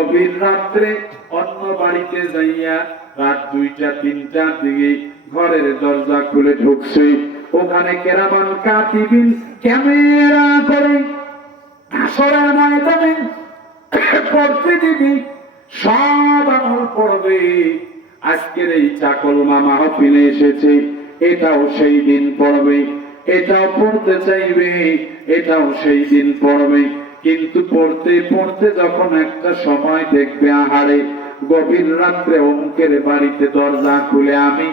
গভীর রাত্রে অন্য বাড়িতে যাইয়া রাত 2টা 3টার দিকে ঘরের দরজা খুলে ঢুকছে, ওখানে কেরামান কাতিবিন ক্যামেরা করে হাসরের ময়দানে পড়তে দিবি, সব আমল পড়বে। আজকের এই চাকলমা মাহফিলে এসেছে, এটাও সেই দিন পড়বে, এটাও পড়তে চাইবে, এটাও সেই দিন পড়বে। কিন্তু পড়তে পড়তে যখন একটা সময় দেখবে, আহারে গভীর রাত্রে অমুকের বাড়িতে দরজা খুলে আমি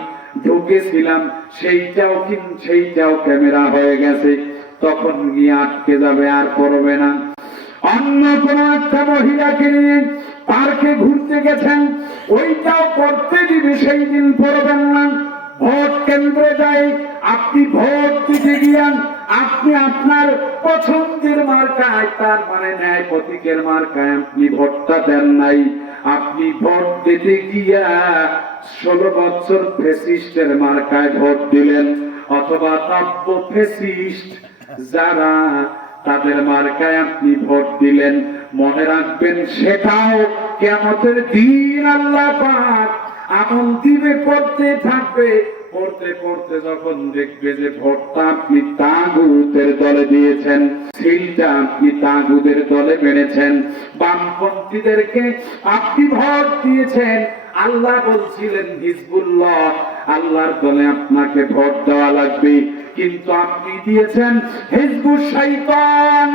ঢুকেছিলাম, সেইটাও ক্যামেরা হয়ে গেছে, তখন গিয়ে আটকে যাবে, আর পড়বে না। অন্য কোন একটা মহিলাকে নিয়ে পার্কে ঘুরতে গেছেন, ওইটাও পড়তে দিবে, সেই দিন পড়বেন না। ভোট কেন্দ্রে যাই, আপনি ভোট দিতে গিয়ান আপনি আপনার পছন্দের মার্কায়, তার মানে ন্যায় প্রতীকের মার্কায় আপনি ভোটটা দেন নাই, আপনি ভোট দিতে গিয়া 16 বছর ফ্যাসিস্টের মার্কায় ভোট দিলেন, অথবা নব্য ফ্যাসিস্ট যারা তাদের মার্কায় আপনি ভোট দিলেন। মনে রাখবেন, সেটাও কিয়ামতের দিন আল্লাহ পাক আমল দিবে, পড়তে থাকবে। পড়তে পড়তে যখন দেখবে যে ভোটটা আপনি তাগুতের দলে দিয়েছেন, সিলটা আপনি তাগুতের দলে মেরেছেন, বামপন্থীদেরকে আপনি ভোট দিয়েছেন। আল্লাহ বলছিলেন হিজবুল্লাহ, আল্লাহর দলে আপনাকে ভোট দেওয়া লাগবে, কিন্তু আপনি দিয়েছেন হিজবুশ শয়তান,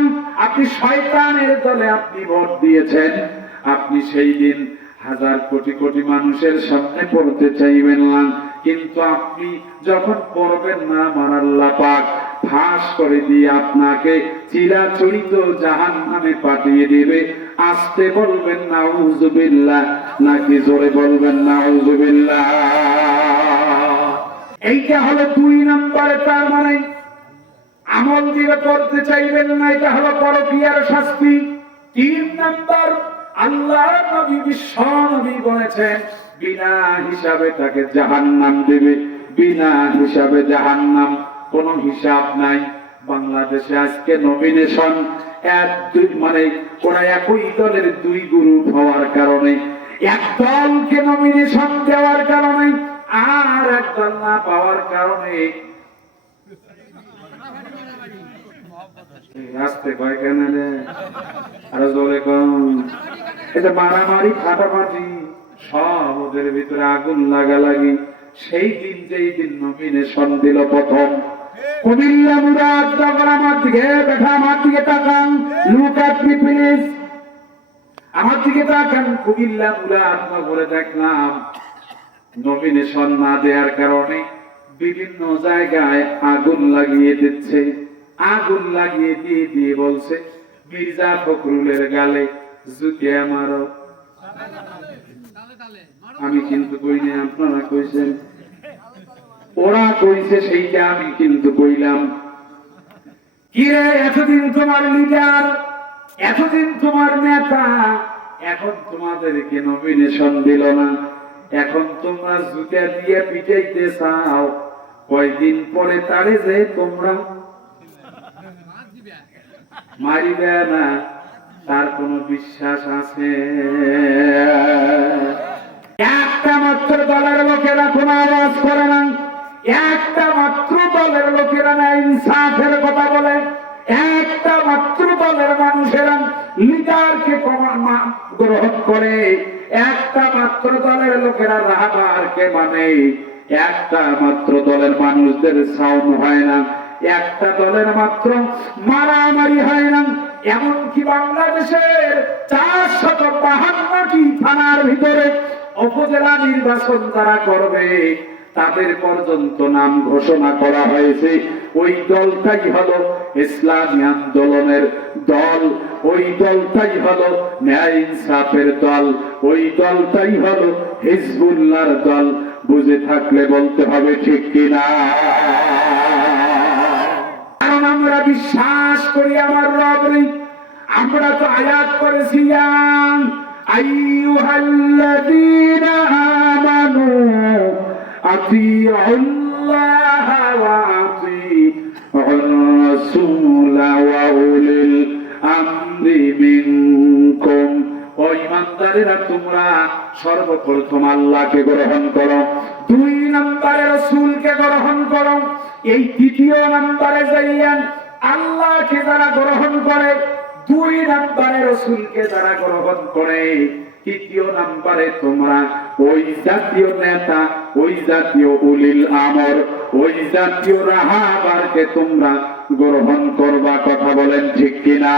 আপনি শয়তানের দলে আপনি ভোট দিয়েছেন। আপনি সেই দিন হাজার কোটি কোটি মানুষের সামনে পড়তে চাইবেন না, কিন্তু আপনি যখন পড়বেন না, আমার আল্লাহ পাক ফাঁস করে দিয়ে আপনাকে চিরাচরিত জাহান্নামে পাঠিয়ে দেবে। আসতে বলবেন নাউযুবিল্লাহ, নাকি জোরে বলবেন নাউযুবিল্লাহ? এইটা হলো 2 নম্বর। তার মানে আমল দিয়ে করতে চাইবেন না, এটা হলো পরকীয়ার শাস্তি। 3 নম্বর, আল্লাহ নবী বিশ্ব নবী বলেছেন বিনা হিসাবে তাকে জাহান্নাম দেবে, বিনা হিসাবে জাহান্নাম, কোনো হিসাব নাই। বাংলাদেশে আজকে নমিনেশন মানে ওরা একই দলের 2 গ্রুপ হওয়ার কারণে, এক দলকে নমিনেশন দেওয়ার কারণে আর এক দল না পাওয়ার কারণে আসতে কয় কেন রে, আরো জোরে কম, এটা মারামারি ফাটাফাটি, সব ওদের ভিতরে আগুন লাগালাগি। সেই দিন যেই দিন নমিনেশন দিল প্রথম, কুমিল্লা মুরাদনগর, আমার দিকে দেখা, আমার দিকে তাকান, লুক অ্যাট মি প্লিজ, আমার দিকে তাকান। কুমিল্লা মুরাদনগরে দেখলাম নমিনেশন না দেওয়ার কারণে বিভিন্ন জায়গায় আগুন লাগিয়ে দিচ্ছে, আগুন লাগিয়ে দিয়ে দিয়ে বলছে মির্জা ফখরুলের গালে জুতিয়া মারো। আমি কিন্তু কইনি, আপনারা কইছেন, ওরা কইছে, সেইটা আমি কিন্তু কইলাম। কি রে, এতদিন তোমার লিডার, এতদিন তোমার নেতা, এখন তোমাদেরকে নমিনেশন দিল না, এখন তোমরা জুতা দিয়ে পিটাইতে চাও, কয়দিন পরে তারে যে তোমরা মারিবে না, তার কোন বিশ্বাস আছে? একটা মাত্র দলের লোকেরা কোন আওয়াজ করে না, একটা মাত্র দলের লোকেরা না ইনসাফের কথা বলে, একটা মাত্র দলের মানুষেরা লিডারকে গ্রহণ করে, একটা মাত্র দলের লোকেরা রাহবারকে মানে, একটা মাত্র দলের মানুষদের সাউন্ড হয় না, একটা দলের মাত্র মারামারি হয় না। এমনকি বাংলাদেশের 452টি থানার ভিতরে উপজেলা নির্বাচন তারা করবে, তাদের পর্যন্ত নাম ঘোষণা করা হয়েছে। ওই দলটাই হলো ইসলামী আন্দোলনের দল, ওই দলটাই হলো ন্যায় ইনসাফের দল, ওই দলটাই হলো হিজবুল্লাহর দল। বুঝে থাকলে বলতে হবে ঠিক কিনা? কারণ আমরা বিশ্বাস করি আমার রব নেই। আমরা তো আয়াত করেছি আইয়ুহাল্লাযীনা আমানু আতিউল্লাহ ওয়া আতিউর রাসূলা ওয়া উলিল আমরি মিনকুম। ও ঈমান ইমানদারেরা তোমরা সর্বপ্রথম আল্লাহকে গ্রহণ করো, 2 নম্বরে রাসূলকে গ্রহণ করো। এই 3য় নম্বরে যাইয়া আল্লাহকে যারা গ্রহণ করে, 2 নম্বরে রাসূলকে যারা গ্রহণ করে, 3য় নম্বরে তোমরা ওই জাতীয় নেতা, ওই জাতীয় উলিল আমর, ওই জাতীয় রাহাবারকে তোমরা গ্রহণ করবা। কথা বলেন ঠিক কিনা?